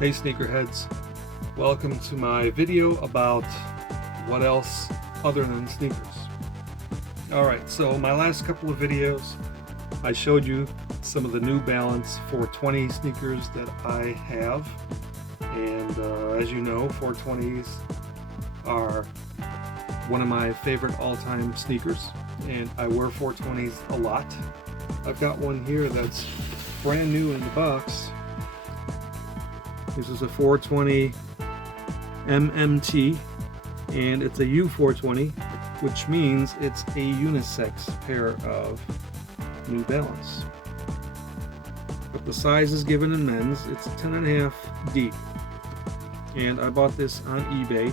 Hey sneakerheads, welcome to my video about what else other than sneakers. Alright, so my last couple of videos I showed you some of the New Balance 420 sneakers that I have, and as you know, 420s are one of my favorite all-time sneakers, and I wear 420s a lot. I've got one here that's brand new in the box. This is a 420 MMT, and it's a U420, which means it's a unisex pair of New Balance. But the size is given in men's. It's 10.5 deep, and I bought this on eBay.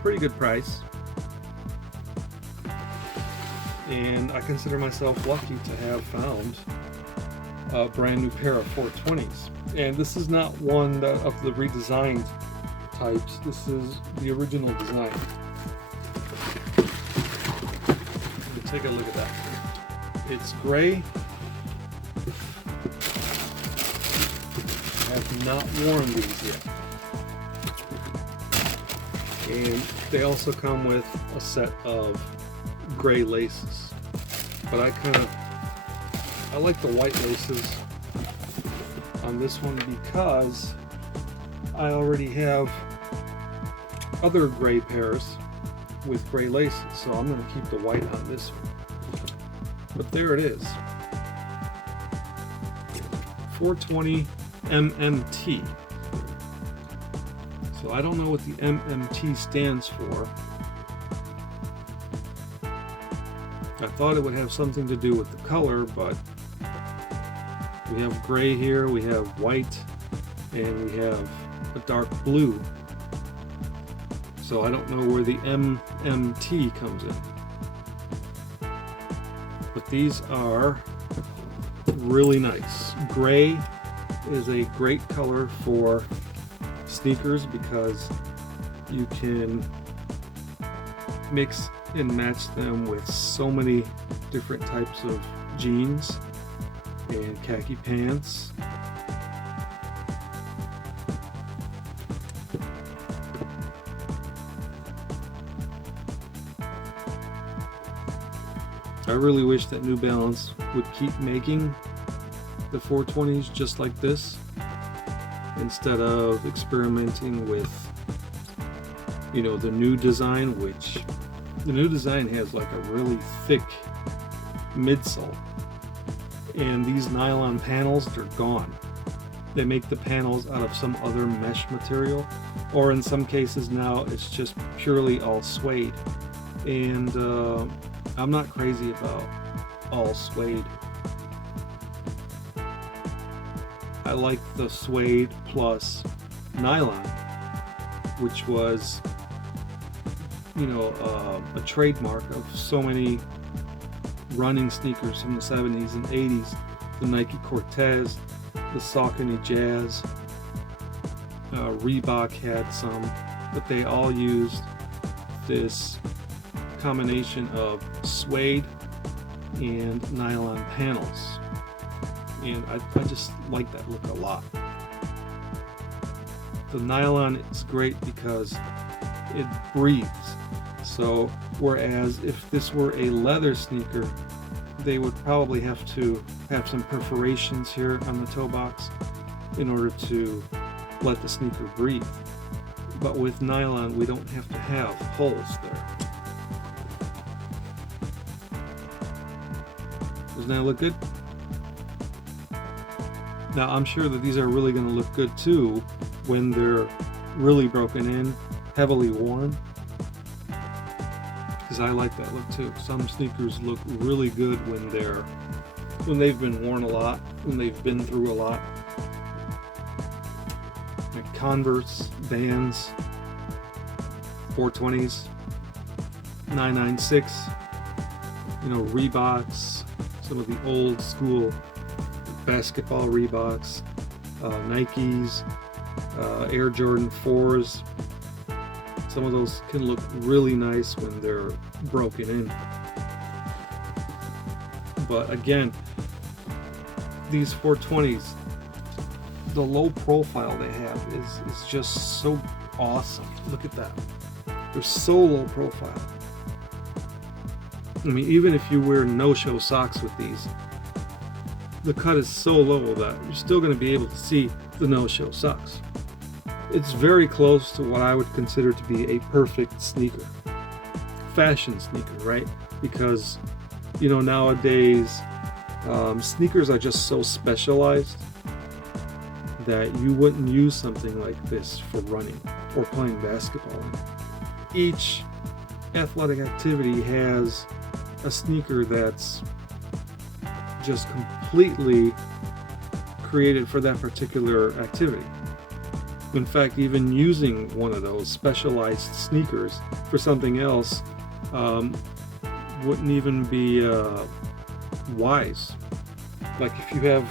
Pretty good price, and I consider myself lucky to have found a brand new pair of 420s. And this is not one of the redesigned types. This is the original design. Take a look at that. It's gray. I have not worn these yet. And they also come with a set of gray laces. But I like the white laces on this one because I already have other gray pairs with gray laces, so I'm going to keep the white on this one. But there it is, 420 MMT. So I don't know what the MMT stands for. I thought it would have something to do with the color, but we have gray here, we have white, and we have a dark blue. So I don't know where the MMT comes in. But these are really nice. Gray is a great color for sneakers because you can mix and match them with so many different types of jeans and khaki pants. I really wish that New Balance would keep making the 420s just like this instead of experimenting with, you know, the new design, which the new design has like a really thick midsole, and these nylon panels, they're gone. They make the panels out of some other mesh material, or in some cases now it's just purely all suede, and I'm not crazy about all suede. I like the suede plus nylon, which was, you know, a trademark of so many running sneakers from the 70s and 80s. The Nike Cortez, the Saucony Jazz, Reebok had some, but they all used this combination of suede and nylon panels, and I just like that look a lot. The nylon is great because it breathes. So whereas if this were a leather sneaker, they would probably have to have some perforations here on the toe box in order to let the sneaker breathe. But with nylon, we don't have to have holes there. Doesn't that look good? Now I'm sure that these are really going to look good too when they're really broken in, heavily worn, because I like that look too. Some sneakers look really good when they've been worn a lot, when they've been through a lot. Like Converse, Vans, 420s, 996, you know, Reeboks, some of the old school basketball Reeboks, Nikes, Air Jordan 4s. Some of those can look really nice when they're broken in. But again, these 420s, the low profile they have is just so awesome. Look at that. They're so low profile. I mean, even if you wear no-show socks with these, the cut is so low that you're still going to be able to see the no-show socks. It's very close to what I would consider to be a perfect sneaker. Fashion sneaker, right? Because, you know, nowadays sneakers are just so specialized that you wouldn't use something like this for running or playing basketball. Each athletic activity has a sneaker that's just completely created for that particular activity. In fact, even using one of those specialized sneakers for something else wouldn't even be wise. Like if you have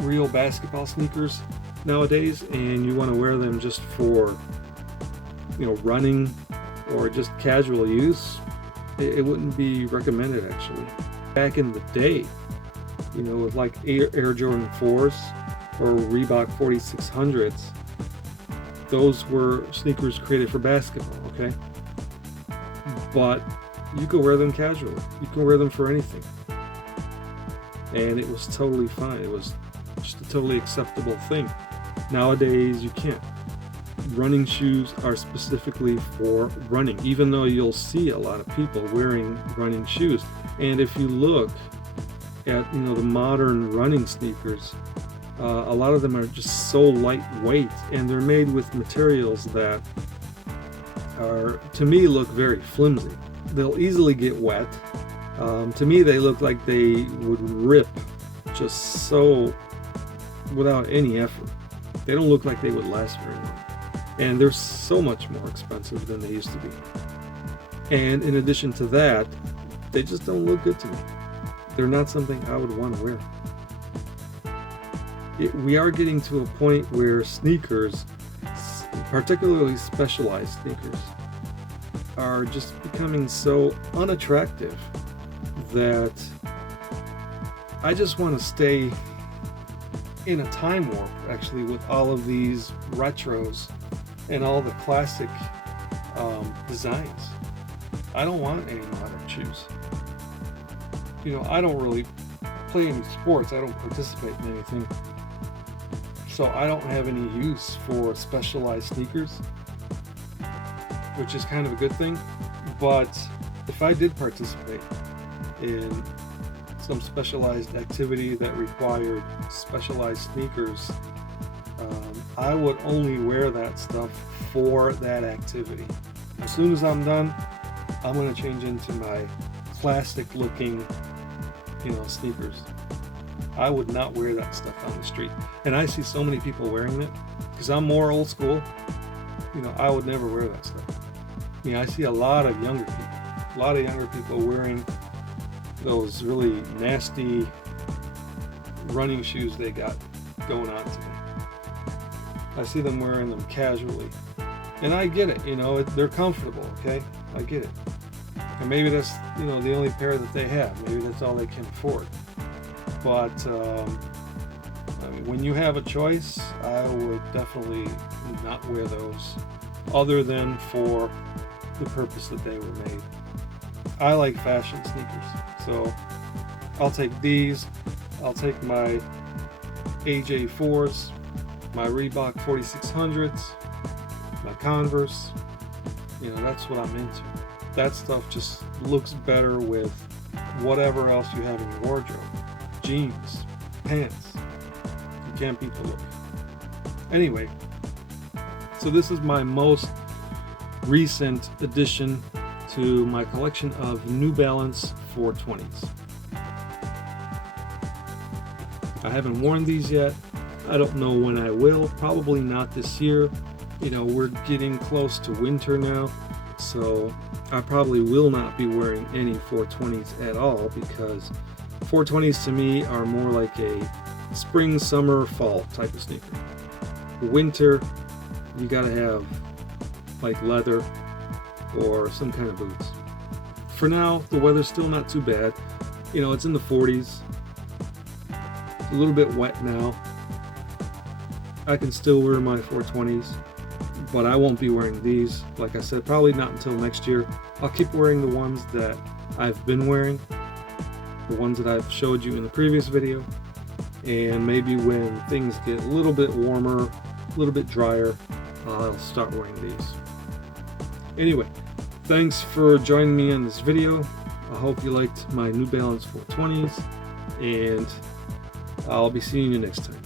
real basketball sneakers nowadays and you want to wear them just for, you know, running or just casual use, it wouldn't be recommended actually. Back in the day, you know, with like Air Jordan 4s or Reebok 4600s, those were sneakers created for basketball, okay? But you could wear them casually. You can wear them for anything. And it was totally fine. It was just a totally acceptable thing. Nowadays, you can't. Running shoes are specifically for running, even though you'll see a lot of people wearing running shoes. And if you look at, you know, the modern running sneakers, a lot of them are just so lightweight, and they're made with materials that are, to me, look very flimsy. They'll easily get wet. To me, they look like they would rip just so without any effort. They don't look like they would last very long. And they're so much more expensive than they used to be. And in addition to that, they just don't look good to me. They're not something I would want to wear. We are getting to a point where sneakers, particularly specialized sneakers, are just becoming so unattractive that I just want to stay in a time warp, actually, with all of these retros and all the classic designs. I don't want any modern shoes. You know, I don't really play any sports. I don't participate in anything. So I don't have any use for specialized sneakers, which is kind of a good thing. But if I did participate in some specialized activity that required specialized sneakers, I would only wear that stuff for that activity. As soon as I'm done, I'm going to change into my classic looking, you know, sneakers. I would not wear that stuff on the street. And I see so many people wearing it because I'm more old school. You know, I would never wear that stuff. You know, I see a lot of younger people wearing those really nasty running shoes they got going on today. I see them wearing them casually. And I get it, you know, they're comfortable, okay? I get it. And maybe that's, you know, the only pair that they have. Maybe that's all they can afford. But I mean, when you have a choice, I would definitely not wear those other than for the purpose that they were made. I like fashion sneakers, so I'll take these. I'll take my AJ4s, my Reebok 4600s, my Converse. You know, that's what I'm into. That stuff just looks better with whatever else you have in your wardrobe. Jeans, pants. You can't beat the look. Anyway, so this is my most recent addition to my collection of New Balance 420s. I haven't worn these yet. I don't know when I will. Probably not this year. You know, we're getting close to winter now, so I probably will not be wearing any 420s at all, because 420s to me are more like a spring, summer, fall type of sneaker. Winter, you gotta have like leather or some kind of boots. For now, the weather's still not too bad. You know, it's in the 40s. It's a little bit wet now. I can still wear my 420s, but I won't be wearing these. Like I said, probably not until next year. I'll keep wearing the ones that I've been wearing, the ones that I've showed you in the previous video, and maybe when things get a little bit warmer, a little bit drier, I'll start wearing these. Anyway, thanks for joining me in this video. I hope you liked my New Balance 420s, and I'll be seeing you next time.